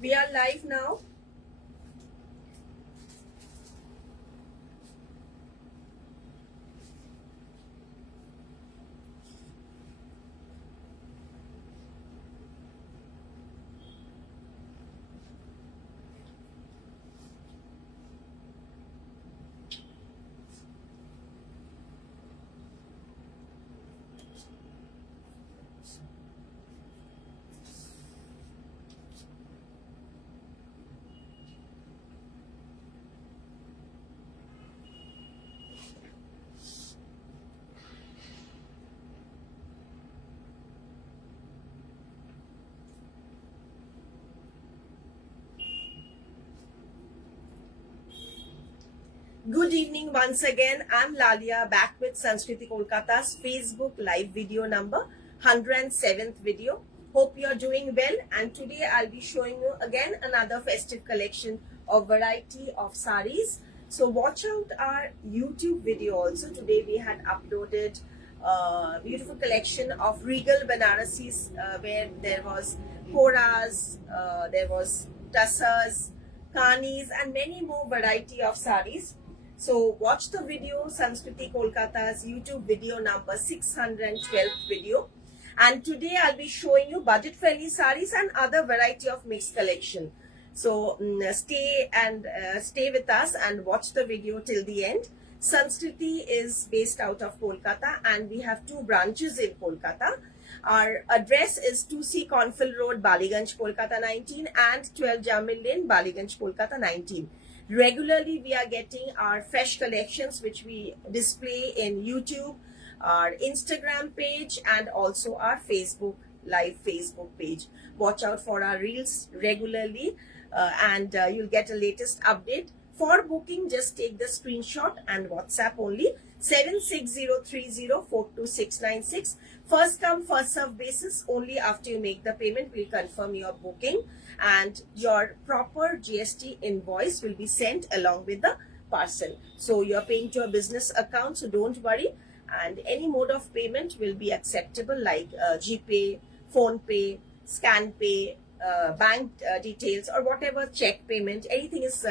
We are live now. Good evening once again. I'm Lalia back with Sanskriti Kolkata's Facebook live video number 107th video. Hope you're doing well, and today I'll be showing you again another festive collection of variety of saris. So watch out our YouTube video also. Today we had uploaded a beautiful collection of regal Banarasis where there was koras, there was tassars, kanis and many more variety of saris. So watch the video, Sanskriti Kolkata's YouTube video number 612th video. And today I'll be showing you budget friendly saris and other variety of mixed collection. So stay with us and watch the video till the end. Sanskriti is based out of Kolkata and we have two branches in Kolkata. Our address is 2C Cornfield Road, Baliganj, Kolkata 19 and 12 Jamil Lane, Baliganj, Kolkata 19. Regularly, we are getting our fresh collections which we display in YouTube, our Instagram page and also our Facebook page. Watch out for our reels regularly and you'll get a latest update. For booking, just take the screenshot and WhatsApp only 76030429696. First come, first serve basis. Only after you make the payment, we'll confirm your booking and your proper GST invoice will be sent along with the parcel. So you're paying to your business account, so don't worry. And any mode of payment will be acceptable like GPay, PhonePe, ScanPay, bank details or whatever, check payment, anything is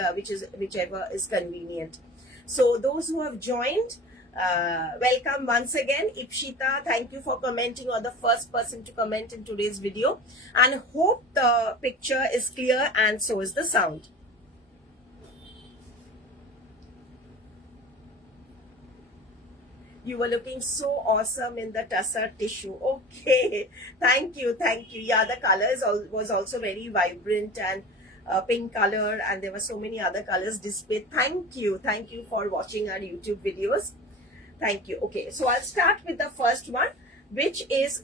whichever is convenient. So those who have joined, welcome once again. Ipshita, thank you for commenting, or the first person to comment in today's video, and hope the picture is clear and so is the sound. You were looking so awesome in the tussar tissue. Okay, thank you. Yeah, the colors was also very vibrant and pink color, and there were so many other colors displayed. Thank you for watching our YouTube videos. Thank you. Okay, so I'll start with the first one, which is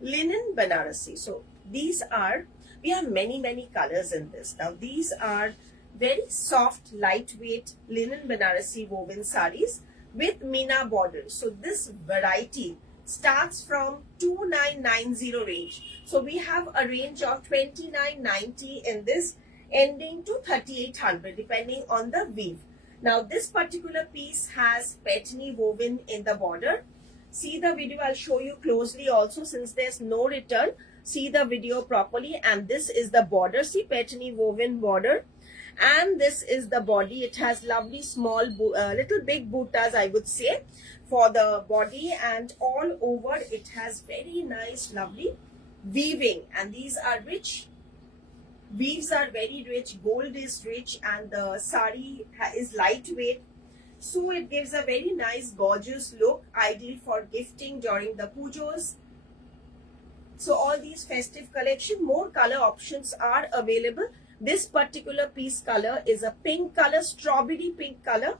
linen Banarasi. So these are, we have many colors in this. Now these are very soft, lightweight linen Banarasi woven saris with Meena borders. So this variety starts from 2990 range. So we have a range of 2990 in this, ending to 3800 depending on the weave. Now this particular piece has patni woven in the border. See the video, I'll show you closely also since there's no return. See the video properly, and this is the border. See, patni woven border. And this is the body. It has lovely small little big buttas, I would say, for the body, and all over it has very nice lovely weaving, and these are rich. Weaves are very rich, gold is rich, and the sari is lightweight, so it gives a very nice gorgeous look, ideal for gifting during the pujos. So all these festive collection, more color options are available. This particular piece color is a pink color, strawberry pink color.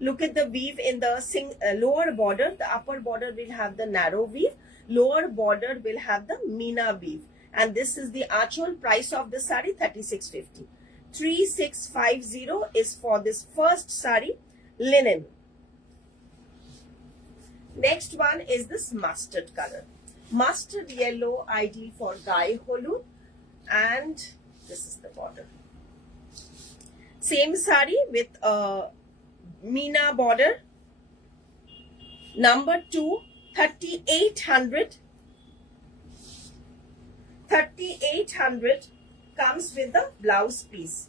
Look at the weave in the lower border. The upper border will have the narrow weave. Lower border will have the Meena weave. And this is the actual price of the sari, 3650. 3650 is for this first sari, linen. Next one is this mustard color. Mustard yellow, ideal for Gai Holu, and this is the border. Same sari with a Meena border. Number 2, 3800. 3800 comes with the blouse piece.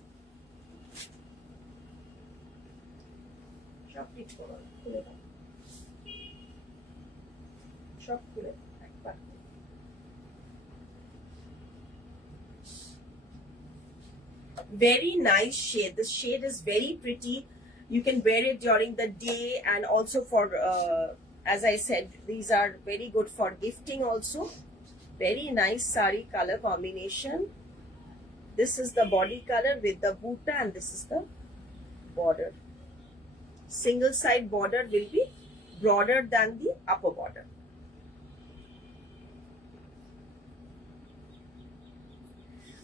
Very nice shade. This shade is very pretty. You can wear it during the day, and also for as I said, these are very good for gifting also. Very nice sari color combination. This is the body color with the buta, and this is the border. Single side border will be broader than the upper border.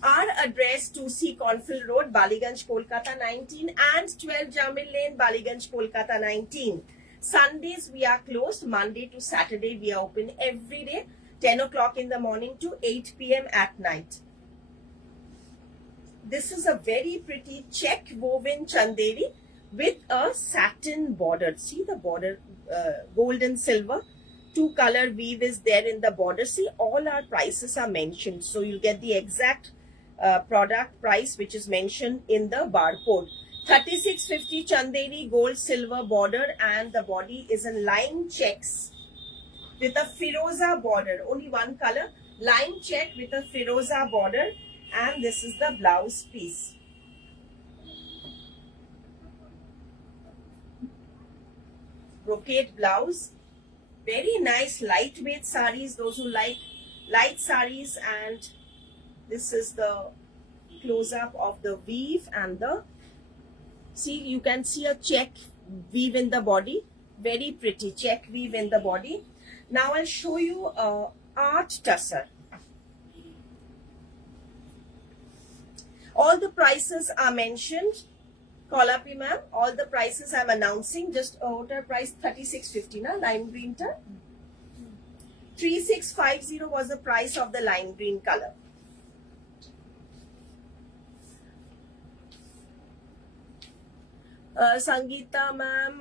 Our address 2C Cornfield Road, Ballygunge, Kolkata 19, and 12 Jamil Lane, Ballygunge, Kolkata 19. Sundays we are closed. Monday to Saturday we are open every day, 10 o'clock in the morning to 8 p.m. at night. This is a very pretty check woven chanderi with a satin border. See the border, gold and silver. Two color weave is there in the border. See, all our prices are mentioned, so you'll get the exact product price which is mentioned in the barcode. 3650 chanderi gold silver border, and the body is in lime checks with a firoza border. Only one color, lime check with a firoza border, and this is the blouse piece. Brocade blouse. Very nice lightweight saris, those who like light saris, and this is the close-up of the weave and the, see, you can see a check weave in the body. Very pretty check weave in the body. Now I'll show you art tussar. All the prices are mentioned. Kolapi ma'am, all the prices I'm announcing. Just outer price 3650 na, lime green ta. 3650 was the price of the lime green color. Sangeeta ma'am,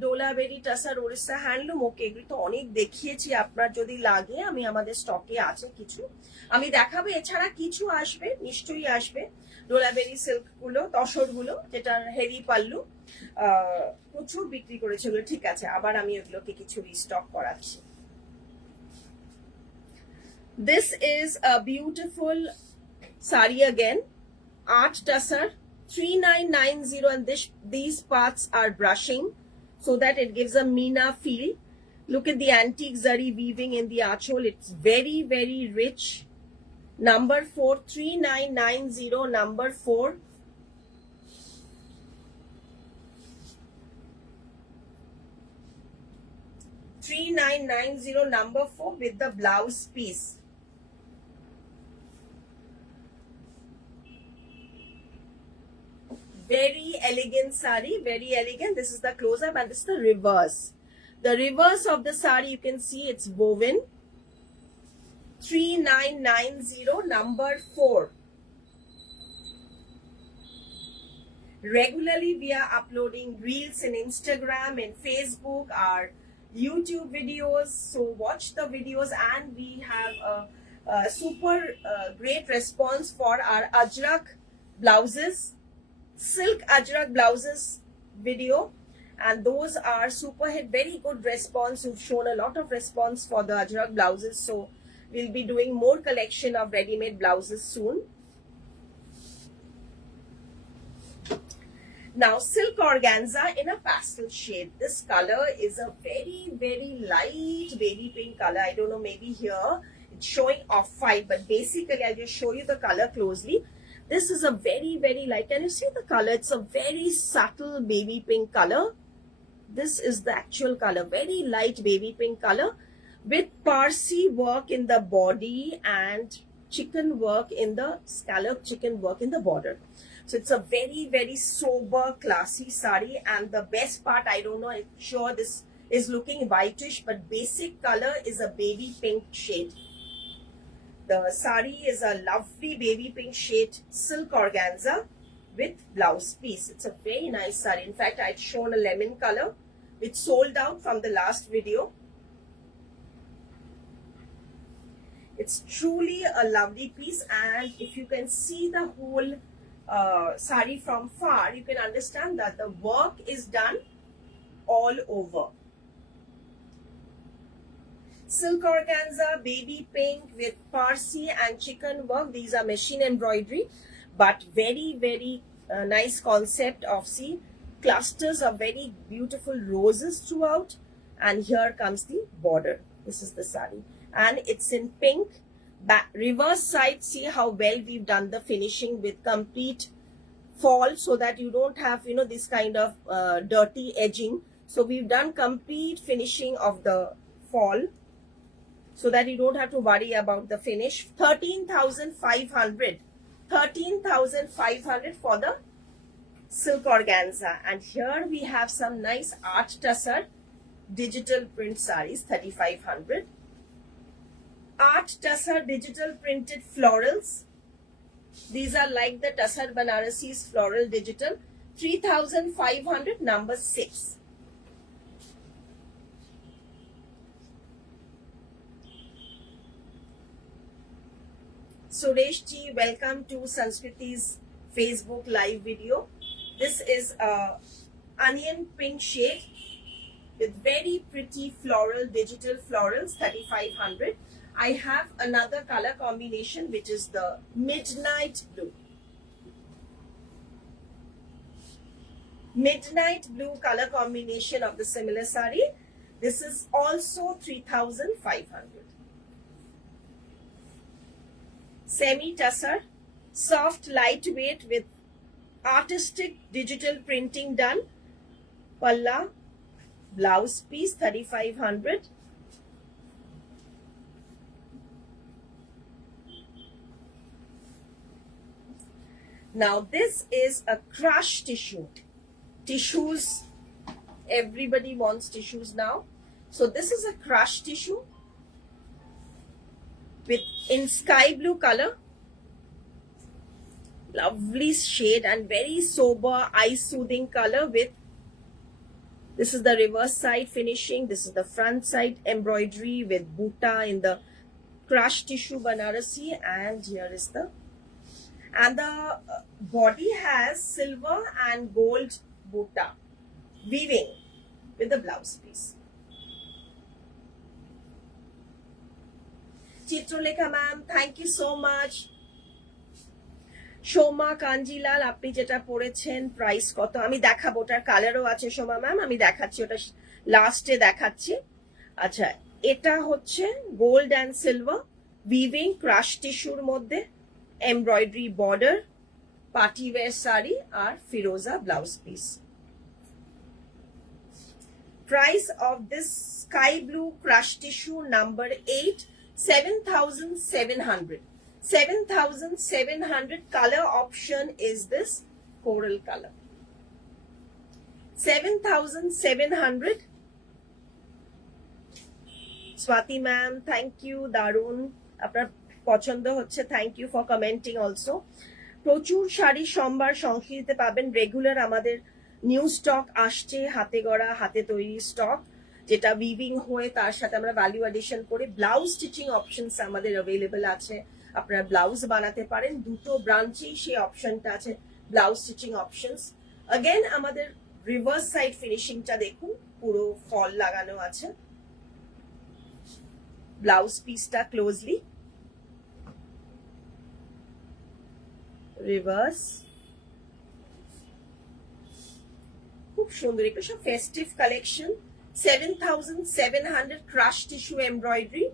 Dolaberry tussar Orissa handloom. Okay, এগুলো তো অনেক দেখিয়েছি, আপনার যদি লাগে আমি আমাদের স্টকে আছে কিছু আমি দেখাবো, এছাড়া কিছু আসবে, নিশ্চয়ই আসবে। ডোলাবেরি সিল্ক গুলো, তসর গুলো, যেটা হেভি পাল্লু, প্রচুর বিক্রি করেছে ওগুলো, ঠিক আছে, আবার আমি এগুলোকে কিছু রিস্টক করাচ্ছি। This is a beautiful sari again, art tussar, 3990, and these parts are brushing so that it gives a Meena feel. Look at the antique zari weaving in the archhole. It's very, very rich. Number 4, 3990, number 4. Number 4 with the blouse piece. Very elegant sari, very elegant. This is the close-up, and this is the reverse. The reverse of the sari, you can see it's woven. 3990, number 4. Regularly we are uploading reels in Instagram, in Facebook, our YouTube videos. So watch the videos, and we have a super great response for our Ajrak blouses, silk Ajrak blouses video, and those are super hit. Very good response. You've shown a lot of response for the Ajrak blouses, so we'll be doing more collection of ready-made blouses soon. Now, silk organza in a pastel shade. This color is a very, very light baby pink color. I don't know, maybe here it's showing off-white, but basically I'll just show you the color closely. This is a very, very light. Can you see the color? It's a very subtle baby pink color. This is the actual color. Very light baby pink color with Parsi work in the body and chicken work in the scallop, chicken work in the border. So it's a very, very sober, classy sari. And the best part, I don't know, I'm sure this is looking whitish, but basic color is a baby pink shade. The sari is a lovely baby pink shade, silk organza with blouse piece. It's a very nice sari. In fact, I'd shown a lemon color which sold out from the last video. It's truly a lovely piece, and if you can see the whole sari from far, you can understand that the work is done all over. Silk organza, baby pink with Parsi and chicken work. These are machine embroidery, but very, very nice concept of, see, clusters of very beautiful roses throughout. And here comes the border. This is the sari, and it's in pink. Back reverse side, see how well we've done the finishing with complete fall, so that you don't have, you know, this kind of dirty edging. So we've done complete finishing of the fall, so that you don't have to worry about the finish. 13,500. 13,500 for the silk organza. And here we have some nice art tussar digital print saris, 3,500. Art tussar digital printed florals. These are like the tussar Banarasi's floral digital, 3,500, number 6. Suresh ji, welcome to Sanskriti's Facebook live video. This is a onion pink shade with very pretty floral digital florals, 3,500. I have another color combination, which is the midnight blue. Midnight blue color combination of the similar sari. This is also 3,500. Semi tussar, soft lightweight with artistic digital printing done. Palla, blouse piece, 3,500. Now this is a crush tissue. Tissues, everybody wants tissues now. So this is a crush tissue with in sky blue color. Lovely shade and very sober, eye soothing color with, this is the reverse side finishing, this is the front side embroidery with buta in the crush tissue Banarasi, and here is the, and the body has silver and gold buta weaving with the blouse piece. Chitralekha ma'am, thank you so much. Soma Kanjilal, আপনি যেটা পড়েছেন price কত আমি দেখাবো, ওটার কালারও আছে Soma ma'am, আমি দেখাচ্ছি, ওটা লাস্টে দেখাচ্ছি। আচ্ছা, এটা হচ্ছে gold and silver weaving crush টিস্যুর মধ্যে, embroidery border, party wear sari আর ফিরোজা blouse piece. Price of this sky blue crush tissue number 8, 7,700. 7,700. Color option is this coral color. 7,700. Swati ma'am, thank you. Darun, আপনার পছন্দ হচ্ছে, thank you for commenting also. প্রচুর শাড়ি সোমবার সংস্কৃতিতে পাবেন। রেগুলার আমাদের নিউ স্টক আসছে, হাতে গড়া হাতে তৈরি স্টক, যেটা উইভিং হয়ে তার সাথে আমরা ভ্যালু অ্যাডিশন করে ব্লাউজ স্টিচিং অপশনস আমাদের অ্যাভেলেবল আছে। আপনারা ব্লাউজ বানাতে পারেন, দুটো ব্রাঞ্চেই সেই অপশনটা আছে, ব্লাউজ স্টিচিং অপশনস। अगेन আমাদের রিভার্স সাইড ফিনিশিংটা দেখুন, পুরো ফল লাগানো আছে। ব্লাউজ পিসটা ক্লোজলি রিভার্স, খুব সুন্দর, এটা সব festive collection. 7,700 crush tissue embroidery.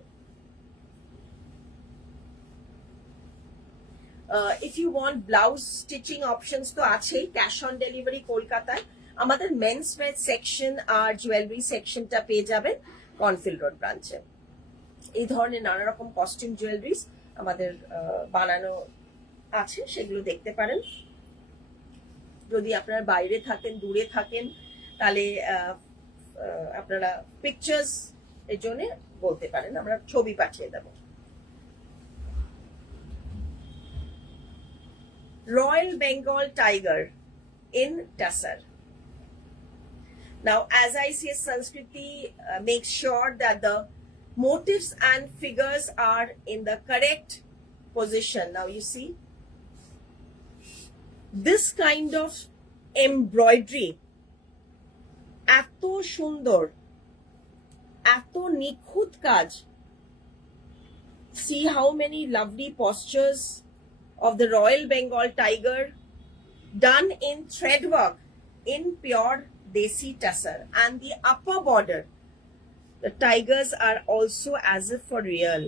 If you want blouse stitching options তো আছেই, ক্যাশ অন ডেলিভারি কলকাতায়। আমাদের মেন্স ওয়্যার সেকশন আর জুয়েলারি সেকশনটা পেয়ে যাবেন কনফিল্ড রোড ব্রাঞ্চে। এই ধরনের নানা রকম কস্টিউম জুয়েলারিস আমাদের বানানো আছে, সেগুলো দেখতে পারেন। যদি আপনারা বাইরে থাকেন, দূরে থাকেন, তাহলে আপনারা পিকচার্স এর জন্য বলতে পারেন, আমরা ছবি পাঠিয়ে দেব। Royal Bengal Tiger in Tussar. Now, as I say, Sanskriti makes sure that the motifs and figures are in the correct position. Now you see this kind of embroidery এত সুন্দর, এত নিখুঁত কাজ. See how many lovely postures of the Royal Bengal tiger done in thread work in pure Desi tussar, and the upper border, the tigers are also as if for real.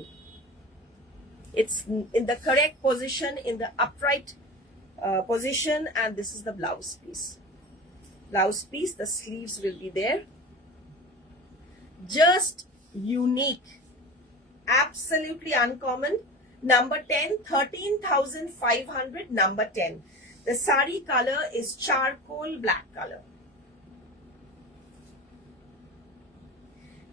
It's in the correct position, in the upright position, and this is the blouse piece. Blouse piece, the sleeves will be there. Just unique, absolutely uncommon. Number 10, 13,500. Number 10. The sari color is charcoal black color.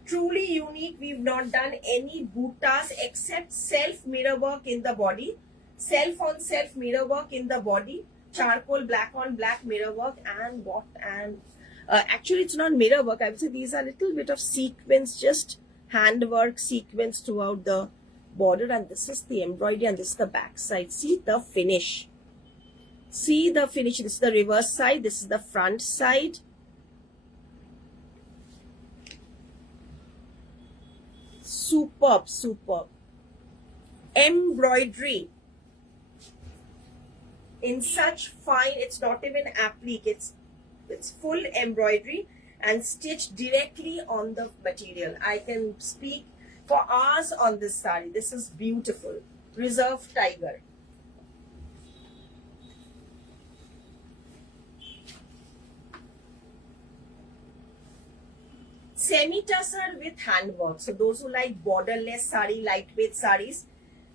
Truly unique. We've not done any buttas except self mirror work in the body. Self on self mirror work in the body. Charcoal black on black mirror work, and what, and actually it's not mirror work, I would say these are little bit of sequence, just handwork sequence throughout the border, and this is the embroidery, and this is the back side. See the finish, see the finish. This is the reverse side, this is the front side. Superb, superb embroidery in such fine, it's not even applique, it's full embroidery and stitched directly on the material. I can speak for hours on this sari. This is beautiful. Reserve tiger. Semi-tussar with handwork. So those who like borderless sari, lightweight saris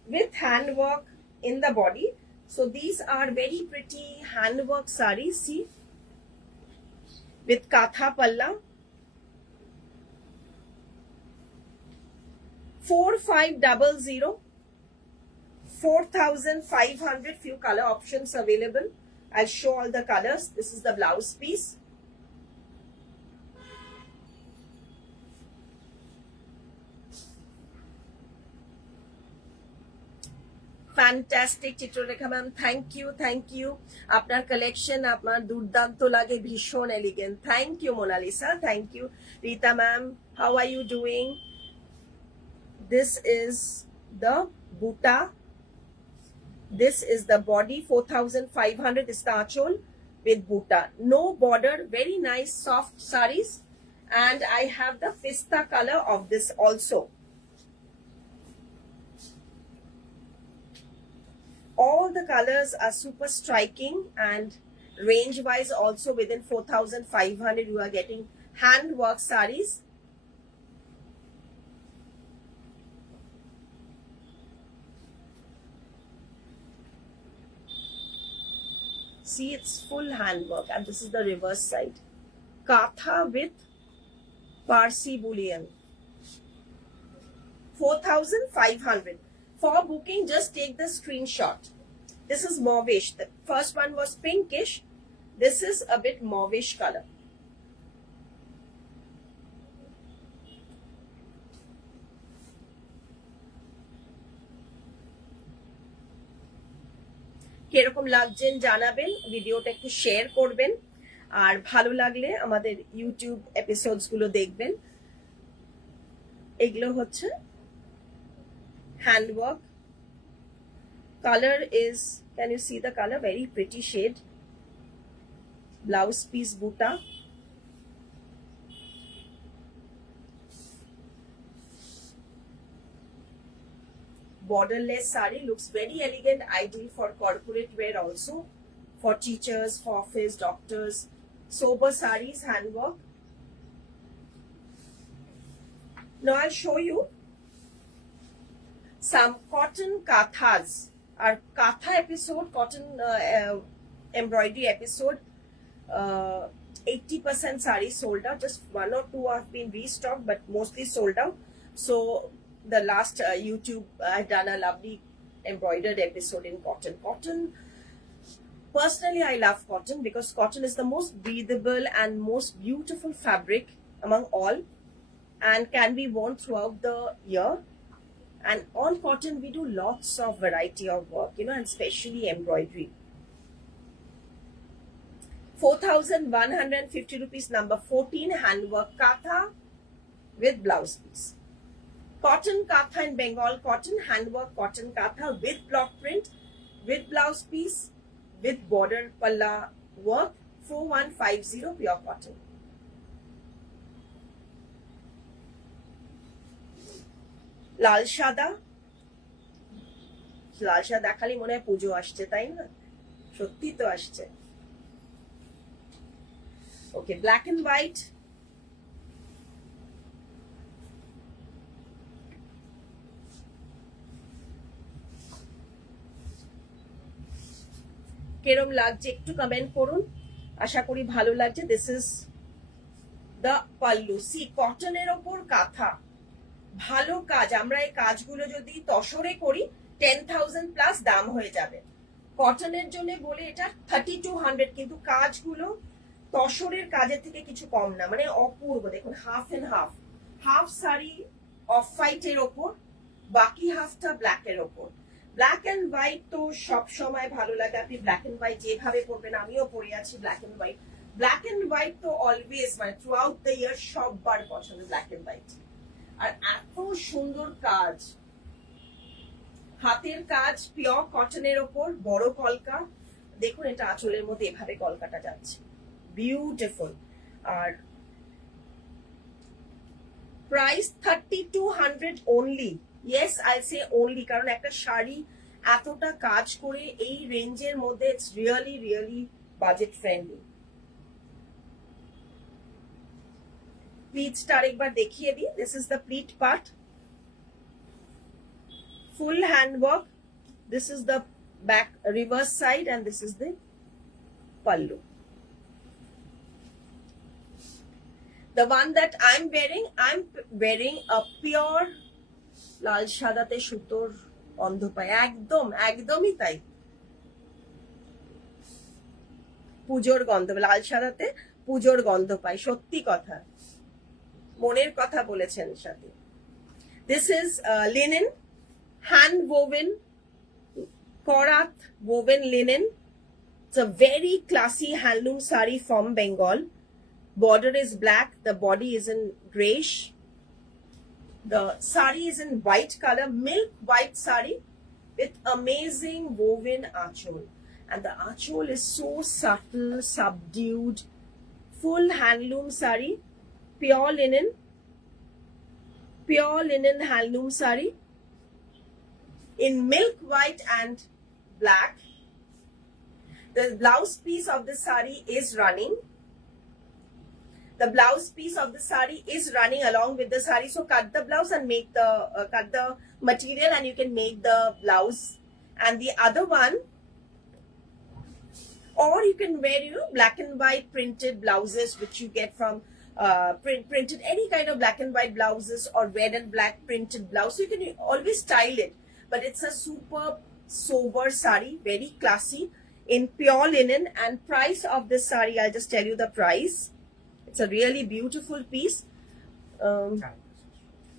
with handwork in the body. So these are very pretty handwork saris. See, with katha palla. 4500, 4,500. Few color options available. I'll show all the colors. This is the blouse piece. Fantastic, Chitrarekha ma'am. Thank you, thank you. Apnar collection, apnar durdanto lage, bhishon elegant. Thank you, Mona Lisa. Thank you, Rita ma'am. How are you doing? This is the buta. This is the body. 4,500 is the achol with buta. No border. Very nice, soft saris. And I have the pista color of this also. All the colors are super striking, and range wise also within 4,500 you are getting handwork saris. See, it's full handwork, and this is the reverse side. Katha with Parsi bullion. 4,500. For booking, just take the screenshot. This is mauvish. The first one was pinkish. This is a bit mauvish color. কিরকম লাগছেন জানাবেন, ভিডিওটা একটু share করবেন, আর ভালো লাগলে আমাদের YouTube episodes গুলো দেখবেন। এগুলো হচ্ছে handwork. Color is, can you see the color? Very pretty shade. Blouse piece buta. Borderless sari looks very elegant, ideal for corporate wear also, for teachers, for office, doctors. Sober saris, handwork. Now I'll show you some cotton kathas. Our katha episode, cotton embroidery episode, 80% sarees sold out. Just one or two have been restocked, but mostly sold out. So the last YouTube, I've done a lovely embroidered episode in cotton. Cotton, personally I love cotton because cotton is the most breathable and most beautiful fabric among all. and can be worn throughout the year. And on cotton we do lots of variety of work, you know, and especially embroidery. 4,150 rupees, number 14, handwork katha with blouse piece. Cotton katha in Bengal cotton, handwork cotton katha with block print, with blouse piece, with border palla work, 4150 pure cotton. লাল সাদা, লাল সাদা দেখালি মনে হয় পুজো আসছে, তাই না? সত্যি তো আসছে। ওকে, ব্ল্যাক এন্ড হোয়াইট, কেরম লাগছে একটু কমেন্ট করুন, আশা করি ভালো লাগছে। This is the pallu. সি কটনের ওপর কাঁথা, ভালো কাজ। আমরা এই কাজগুলো যদি তসরে করি 10,000 প্লাস দাম হয়ে যাবে। কটনের জন্য বলে এটা 3200, কিন্তু কাজগুলো তসরের কাজের থেকে কিছু কম না, মানে অপূর্ব। দেখুন half and half, half sari off হোয়াইটের ওপর, বাকি হাফটা ব্ল্যাক এর ওপর। ব্ল্যাক এন্ড হোয়াইট তো সব সময় ভালো লাগে, আপনি ব্ল্যাক এন্ড হোয়াইট যেভাবে পরবেন, আমিও পরে আছি black and white. Black and white তো অলওয়েজ, মানে থ্রু আউট দ্য ইয়ার সববার পছন্দ ব্ল্যাক এন্ড হোয়াইট। আর এত সুন্দর কাজ, হাতের কাজ, পিওর কটনের ওপর, বড় কলকা। দেখুন এটা আঁচলের মধ্যে এভাবে কলকাটা যাচ্ছে, বিউটিফুল। আর price 3200 only. Yes, I say only, কারণ একটা শাড়ি এতটা কাজ করে এই রেঞ্জের মধ্যে it's really really budget friendly. প্লিটসটা আরেকবার দেখিয়ে দিই। This is the pleat part, full hand work. This is the back reverse side and this is the pallu. The one that I'm wearing a pure লাল সাদাতে সুতোর অন্ধ পায়, একদম একদমই তাই, পুজোর গন্ধ। লাল সাদাতে পুজোর গন্ধ পাই, সত্যি কথা, মনের কথা বলেছেন সাথে। This is linen, hand woven, Korat woven linen. It's a very classy handloom sari from Bengal. Border is black, the body is in grayish. The sari is in white color, milk white sari with amazing woven achol. And the achol is so subtle, subdued. Full handloom sari, pure linen handloom sari in milk white and black. The blouse piece of the sari is running. The blouse piece of the sari is running along with the sari. So cut the blouse and make the cut the material and you can make the blouse. And the other one, or you can wear, you know, black and white printed blouses which you get from printed, any kind of black and white blouses or red and black printed blouse. So you can always style it. But it's a super sober sari, very classy, in pure linen. And price of this sari, I'll just tell you the price. It's a really beautiful piece.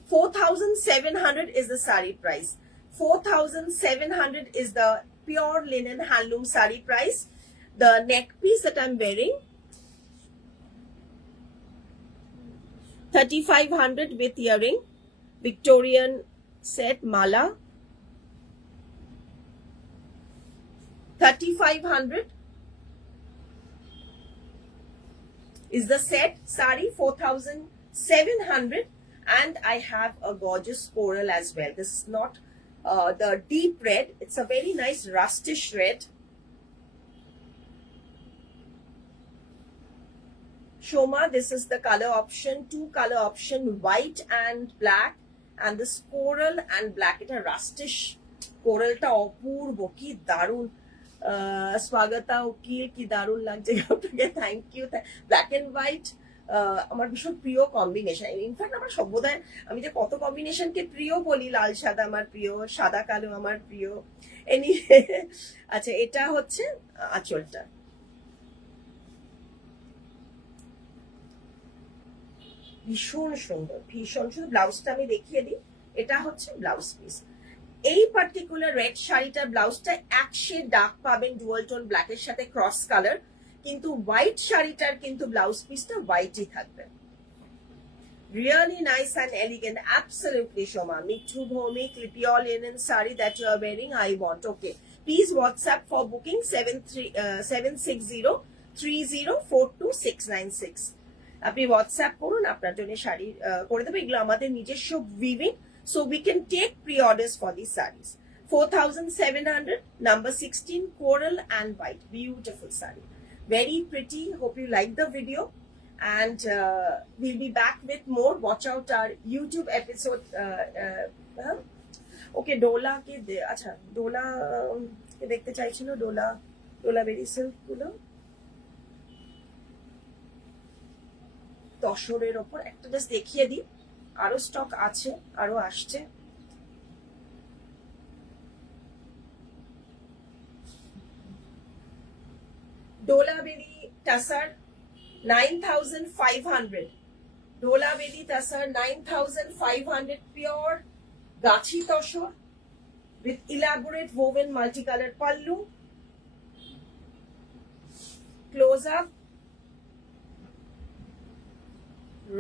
4,700 is the sari price. 4,700 is the pure linen handloom sari price. The neck piece that I'm wearing, 3,500 with earring, Victorian set mala, 3,500 is the set sari, 4,700, and I have a gorgeous coral as well. This is not the deep red, it's a very nice rustish red. Shoma, this is the color option, two color option, white and black, and this coral and black. It's a rustish coral ta opurbo, ki darun. Swagata উকিল, কি দারুণ লাগছে আপনাকে, thank you. Black and white আমার ভীষণ প্রিয় combination. In fact আমার সভ্যতায় আমি যে কত কম্বিনেশনকে প্রিয় বলি, লাল সাদা আমার প্রিয়, সাদা কালো আমার প্রিয়। এনিওয়ে, আচ্ছা এটা হচ্ছে আঁচলটা। ভীষণ সুন্দর, ভীষণ সুন্দর। ব্লাউজটা আমি দেখিয়ে দিই, এটা হচ্ছে ব্লাউজ পিস। এই পার্টিকুলার রেড শাড়িটার ব্লাউজটা এক শেড ডার্ক পাবেন ডুয়াল টোন ব্ল্যাকের সাথে ক্রস কালার, কিন্তু হোয়াইট শাড়িটার কিন্তু ব্লাউজ পিসটা হোয়াইটই থাকবে। Really nice and elegant, absolutely Shoma. Mithu Bhomik, pure linen sari that you are wearing, I want. Okay, please WhatsApp for booking 760304269 আপনি হোয়াটসঅ্যাপ করুন, আপনার জন্য শাড়ি করে দেবো। এগুলো আমাদের নিজস্ব weaving, so we can take pre-orders for these sarees. 4700, number 16, coral and white, beautiful saree, very pretty. Hope you like the video, and we'll be back with more. Watch out our YouTube episode. Okay, Dola ke acha Dola ke dekhte chaichilo, Dola very silk gulo তসরের ওপর একটা just দেখিয়ে দিই, আরো stock আছে, আরো আসছে। ডোলাবেরি tussar 9500, ডোলাবেরি tussar 9500, pure Gachhi tussar with elaborate woven multicolor pallu, close up,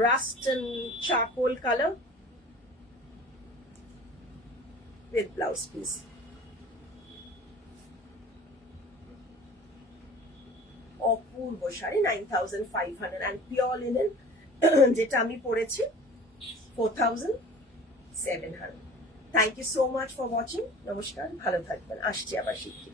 rust and charcoal color with blouse piece. Apurba sari, 9500, and pure linen যেটা আমি পরেছি 4700. Thank you so much for watching. নমস্কার, ভালো থাকবেন, আসছি আবার শিখতে।